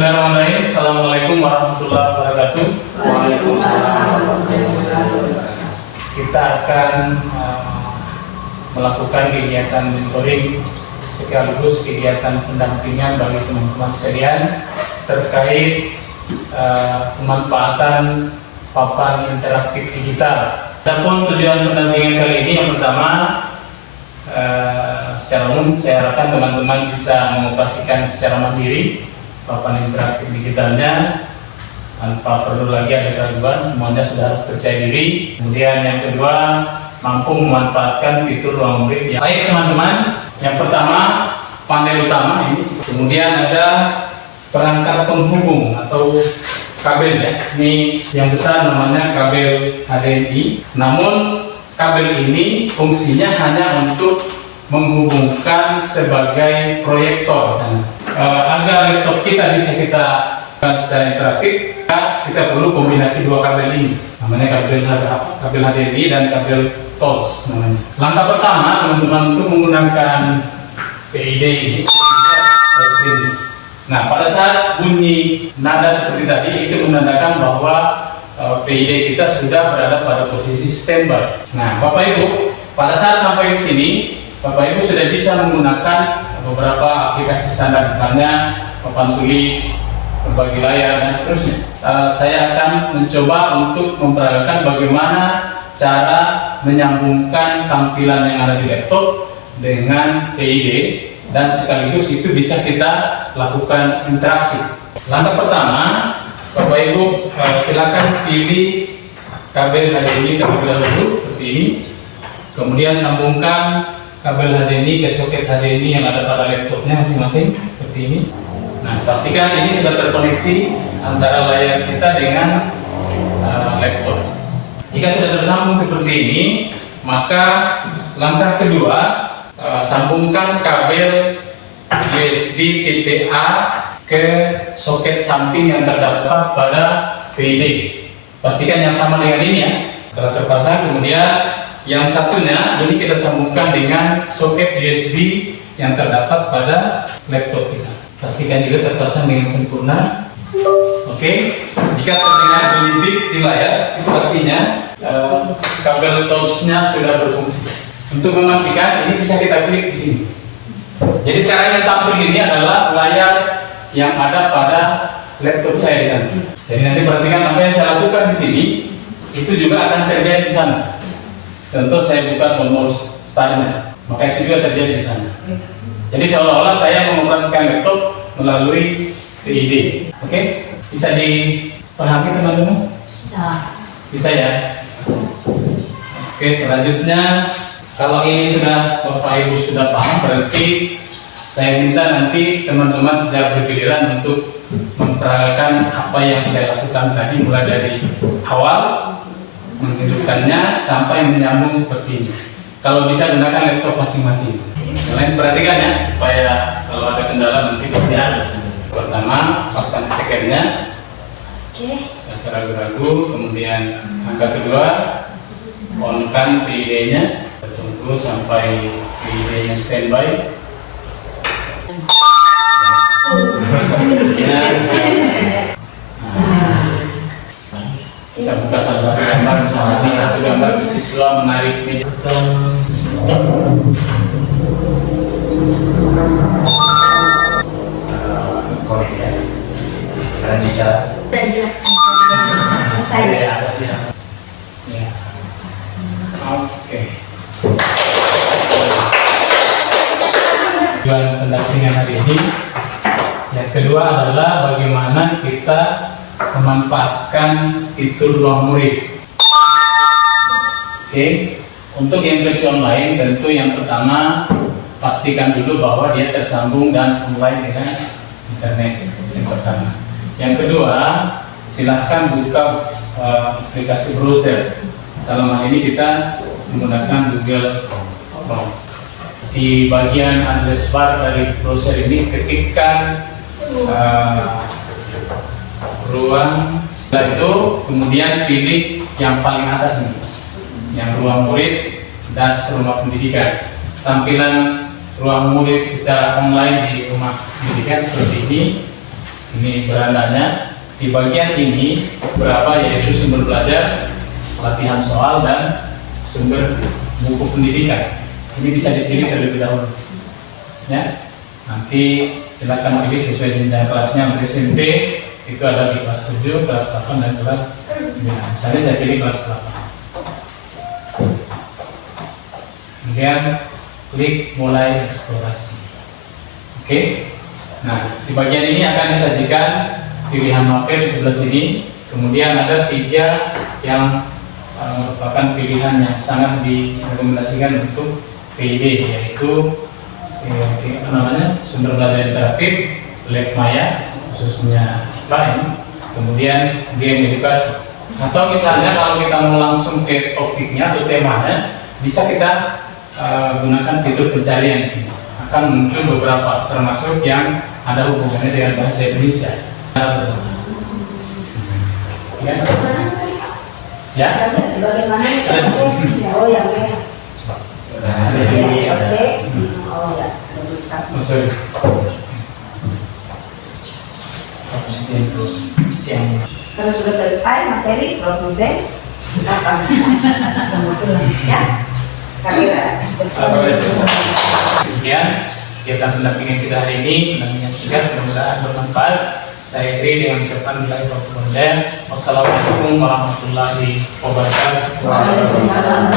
Bismillahirrahmanirrahim. Assalamualaikum warahmatullahi wabarakatuh. Waalaikumsalam. Kita akan melakukan kegiatan mentoring sekaligus kegiatan pendampingan bagi teman-teman sekalian terkait pemanfaatan papan interaktif digital. Adapun tujuan pendampingan kali ini yang pertama, secara umum saya harapkan teman-teman bisa mengoperasikan secara mandiri papan interaktif digitalnya tanpa perlu lagi ada keraguan, semuanya sudah harus percaya diri. Kemudian yang kedua, mampu memanfaatkan fitur ruang murid yang baik teman-teman. Yang pertama, panel utama ini, kemudian ada perangkat penghubung atau kabel ya. Ini yang besar namanya kabel HDMI. Namun kabel ini fungsinya hanya untuk menghubungkan sebagai proyektor sana. Agar laptop kita bisa kita secara interaktif, kita perlu kombinasi dua kabel ini. Namanya kabel HDMI dan kabel TOLS namanya. Langkah pertama teman-teman untuk menggunakan PID ini. Nah, pada saat bunyi nada seperti tadi itu menandakan bahwa PID kita sudah berada pada posisi standby. Nah, Bapak Ibu, pada saat sampai di sini, Bapak Ibu sudah bisa menggunakan beberapa aplikasi standar, misalnya papan tulis, berbagi layar, dan seterusnya. Saya akan mencoba untuk memperagakan bagaimana cara menyambungkan tampilan yang ada di laptop dengan PID, dan sekaligus itu bisa kita lakukan interaksi. Langkah pertama, Bapak Ibu silakan pilih kabel HDMI terlebih dahulu seperti ini. Kemudian sambungkan kabel HDMI ke soket HDMI yang ada pada laptopnya masing-masing seperti ini. Nah, pastikan ini sudah terkoneksi antara layar kita dengan laptop. Jika sudah tersambung seperti ini, maka langkah kedua, sambungkan kabel USB tipe A ke soket samping yang terdapat pada PID. Pastikan yang sama dengan ini ya. Setelah terpasang, kemudian yang satunya ini kita sambungkan dengan soket USB yang terdapat pada laptop kita. Pastikan juga terpasang dengan sempurna. Oke. Jika terdengar bunyi beep di layar, itu artinya kabel TOLS-nya sudah berfungsi. Untuk memastikan, ini bisa kita klik di sini. Jadi sekarang yang tampil ini adalah layar yang ada pada laptop saya kan. Jadi nanti perhatikan apa yang saya lakukan di sini, itu juga akan terjadi di sana. Contoh saya buka tombol startnya, maka itu juga terjadi di sana. Jadi seolah-olah saya mengoperasikan laptop melalui PID. Oke? Bisa dipahami teman-teman? Bisa ya? Oke, selanjutnya kalau ini sudah Bapak Ibu sudah paham, berarti saya minta nanti teman-teman secara bergiliran untuk memperagakan apa yang saya lakukan tadi, mulai dari awal menghidupkannya sampai menyambung seperti ini. Kalau bisa gunakan laptop masing-masing. Selain perhatikan ya, supaya kalau ada kendala nanti pasti ada. Pertama, pasang stekernya. Secara ragu-ragu. Kemudian angka kedua, on-kan PID-nya. Tunggu sampai PID-nya standby. Bisa buka salah satu gambar, misalnya satu gambar siswa menarik meja. Sekarang bisa. Saya. Oke. Tujuan pendampingan hari ini. Yang kedua adalah bagaimana kita memanfaatkan fitur ruang murid. Oke. Untuk yang versi online, tentu yang pertama pastikan dulu bahwa dia tersambung dan online dengan internet yang pertama. Yang kedua, silahkan buka aplikasi browser. Dalam hal ini kita menggunakan Google Chrome. Di bagian address bar dari browser ini ketikkan ruang, setelah itu kemudian pilih yang paling atas nih, yang ruang murid dan rumah pendidikan. Tampilan ruang murid secara online di rumah pendidikan seperti ini. Ini berandanya. Di bagian ini berapa, yaitu sumber belajar, latihan soal, dan sumber buku pendidikan. Ini bisa dipilih terlebih dahulu. Ya, nanti silakan pilih sesuai jenjang kelasnya. Untuk SMP itu ada di kelas 7, kelas 8, dan kelas 9. Misalnya saya pilih kelas 8. Kemudian klik mulai eksplorasi. Oke. Nah, di bagian ini akan disajikan pilihan novel di sebelah sini. Kemudian ada 3 yang merupakan pilihan yang sangat direkomendasikan untuk PID, yaitu sumber belajar interaktif, lab maya khususnya lain, kemudian game edukasi. Atau misalnya kalau kita mau langsung ke topiknya atau temanya, bisa kita gunakan fitur pencarian di sini. Akan muncul beberapa, termasuk yang ada hubungannya dengan bahasa Indonesia. Ya? Bagaimana? Oh ya, oh ya, Sorry. Kalau sudah selesai materi, drop node, kita langsung ya. Kemudian kegiatan pendampingan kita hari ini pendampingan singkat, mudah-mudahan bermanfaat. Saya akhiri dengan ucapan billahi taufiq. Wassalamualaikum warahmatullahi wabarakatuh. Waalaikumsalam.